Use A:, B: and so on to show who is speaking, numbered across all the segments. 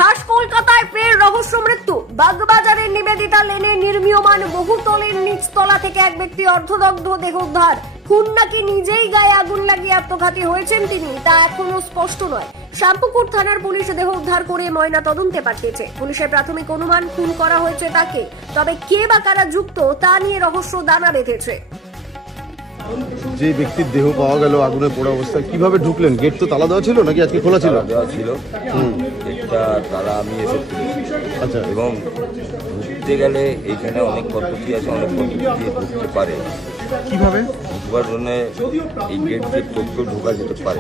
A: রাশ কলকাতায় ফের রহস্য মৃত্যু। বাগবাজারের নিবেদিতা লেনে নির্মীয়মান বহুতলের নিচতলা থেকে এক ব্যক্তি অর্ধদগ্ধ দেহ উদ্ধার। খুন নাকি নিজেই গায়ে আগুন লাগিয়ে আত্মঘাতী হয়েছেন তিনি, তা এখনো স্পষ্ট নয়। শ্যামপুকুর থানার পুলিশ দেহ উদ্ধার করে ময়না তদন্তে পাঠিয়েছে। পুলিশের প্রাথমিক অনুমান খুন করা হয়েছে তাকে, তবে কে বা কারা যুক্ত তা নিয়ে রহস্য দানা বেঁধেছে।
B: যে ব্যক্তির দেহ পাওয়া গেল আগুনে পোড়া অবস্থায়, কিভাবে ঢুকলেন? গেট তো তালা দেওয়া ছিল নাকি আজকে খোলা ছিল?
C: দেওয়া ছিল, গেটটা তালা আমি এসে খুলেছি।
B: আচ্ছা,
C: এবং ঢুকতে গেলে এইখানে অনেক পদ্ধতি আছে, অনেক পদ্ধতি দিয়ে ঢুকতে পারে।
B: কিভাবে
C: ঢুকবার জন্য এই গেট দিয়ে টোপকেও ঢোকা যেতে পারে।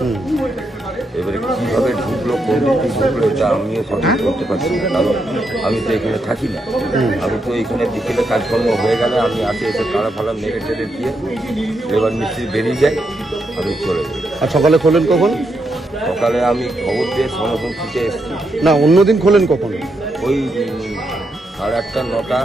C: এবারে কিভাবে ঢুকলো, কোন দিকে ঢুকলো, এটা আমিও সঠিক করতে পারছি না, কারণ আমি তো এখানে থাকি না। আমি তো এখানে বিকেলে কাজকর্ম হয়ে গেলে আমি আসে এসে তাড়া ফাড়া মেরে টেরে দিয়ে এবার মিস্ত্রি বেরিয়ে যাই, আমি চলে যাই।
B: আর সকালে খোলেন কখন?
C: সকালে আমি খবর দিয়ে সনাতন থেকে এসেছি।
B: না, অন্যদিন খোলেন কখন?
C: ওই 8:30 9টা।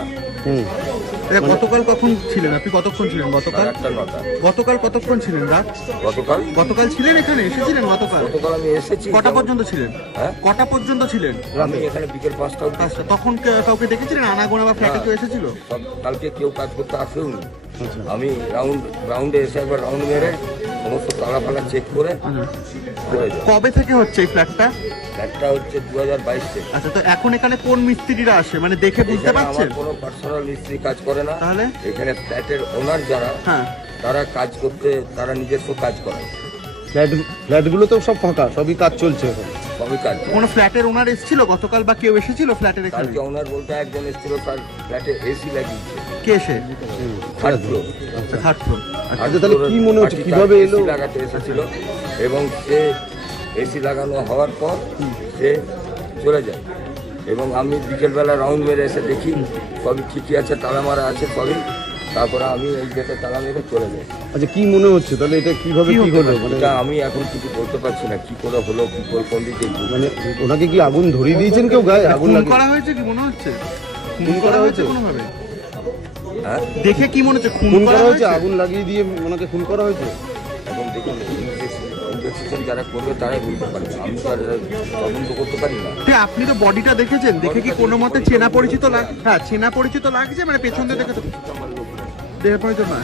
D: গতকাল কখন ছিলেন আপনি? কতক্ষণ ছিলেন গতকাল?
C: 8:30 9টা।
D: গতকাল কতক্ষণ ছিলেন? রাত গতকাল ছিলেন এখানে? এসেছিলেন গতকাল?
C: গতকাল আমি এসেছি।
D: কটা পর্যন্ত ছিলেন?
C: হ্যাঁ,
D: কটা পর্যন্ত ছিলেন?
C: আমি এখানে বিকেল 5টা অবধি।
D: আচ্ছা, তখন কাউকে দেখেছিলেন? আনাগোনা বা ফ্ল্যাটে কেউ এসেছিল?
C: কালকে কেউ কাজ করতে আসেও নি। আমি রাউন্ডে এসে একবার রাউন্ড মেরে সমস্ত তালা ফালা চেক করে চলে যাই।
D: কবে থেকে হচ্ছে এই ফ্ল্যাটটা?
C: একটা হচ্ছে 2022 থেকে।
D: আচ্ছা, তো এখন এখানে কোন মিস্ত্রিরা আসে, মানে দেখে বুঝতে
C: এখানে
D: পারছেন?
C: আমার কোনো পার্সোনাল মিস্ত্রি কাজ করে না।
D: তাহলে
C: এখানে ফ্ল্যাটের ওনার যারা,
D: হ্যাঁ,
C: তারা কাজ করতে, তারা নিজস্ব কাজ করে।
B: ফ্ল্যাটগুলো তো সব ফাঁকা, সবই কাজ চলছে এখন।
C: সবই কাজ করে।
D: কোনো ফ্ল্যাটের ওনার এসেছিল গতকাল বা কেউ এসেছিল ফ্ল্যাটের এখানে?
C: কালকে ওনার বলতে একজন এসেছিল, তার ফ্ল্যাটে এসি লাগিয়েছে।
D: কে এসে?
C: Third floor.
D: Third floor.
B: আচ্ছা, তাহলে কি মনে হচ্ছে কিভাবে এলো?
C: এসি লাগাতে এসেছিল এবং সে এসি লাগানো হওয়ার পর সে চলে যায়। এবং আমি বিকেলবেলা রাউন্ড মেরে এসে দেখি সবই ঠিকই আছে, তালা মারা আছে সবই। তারপরে আমি এই গেটে তালা মেরে চলে যাই।
B: আচ্ছা, কি মনে হচ্ছে তাহলে এটা কিভাবে কি হলো? মানে
C: এটা আমি এখন কিছু বলতে পারছি না, কি করে হলো, কি করে কোন দিকে ঢুকলো।
B: মানে ওনাকে কি আগুন ধরিয়ে দিয়েছেন কেউ গায়ে? আগুন
D: খুন
B: লাগিয়ে
D: করা হয়েছে কি মনে হচ্ছে?
B: খুন করা হয়েছে
D: কোনোভাবে?
C: হ্যাঁ,
D: দেখে কি মনে হচ্ছে
B: খুন করা হয়েছে? আগুন লাগিয়ে দিয়ে ওনাকে খুন করা হয়েছে?
C: এখন দেখুন, ইনভেস্টিগেশন যারা করবে তারাই বলতে পারবে, আমি তো আর তদন্ত করতে পারি না।
D: আপনি তো বডিটা দেখেছেন, দেখে কি কোনো মতে চেনা পরিচিত হ্যাঁ, চেনা পরিচিত লাগছে? মানে পেছন দিয়ে দেখে তো দেহ পরিচিত নয়,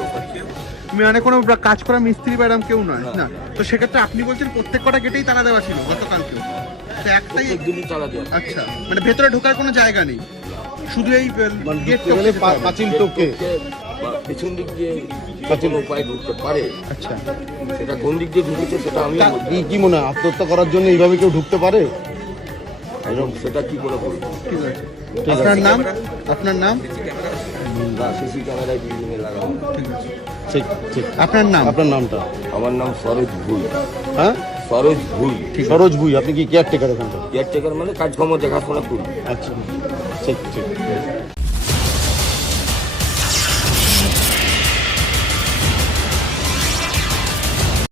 D: মানে কোনো কাজ করা মিস্ত্রি বা এরকম কেউ নয় না? তো সেক্ষেত্রে আপনি বলছেন প্রত্যেক কটা গেটেই তালা দেওয়া ছিল গতকালকেও? তো একটাই?
C: দিনই তালা দেওয়া।
D: আচ্ছা, মানে ভেতরে ঢোকার কোনো জায়গা নেই, শুধু এই
B: মানে
D: গেট
B: ঢুকতে গেলে পাঁচিল টোকে
C: পেছন দিক দিয়ে কোনো উপায় ঢুকতে পারে।
D: আচ্ছা,
C: সেটা কোন দিক দিয়ে ঢুকেছে সেটা আমি
B: কি মনে হয় আত্মহত্যা করার জন্য এইভাবে কেউ ঢুকতে পারে?
C: এবং সেটা কি করে বলবো।
D: ঠিক আছে। আপনার নাম? আপনার নাম?
C: না, সিসি ক্যামেরায় বিল্ডিং এ লাগানো।
B: ঠিক ঠিক।
D: আপনার নাম?
B: আপনার নামটা?
C: আমার নাম সরোজ ভুই।
B: হ্যাঁ,
C: সরোজ ভুই।
B: সরোজ ভুই। আপনি কি কেয়ারটেকার ওখানটা?
C: কেয়ারটেকার মানে কাজকর্ম দেখাশোনা করি।
B: আচ্ছা, ঠিক ঠিক।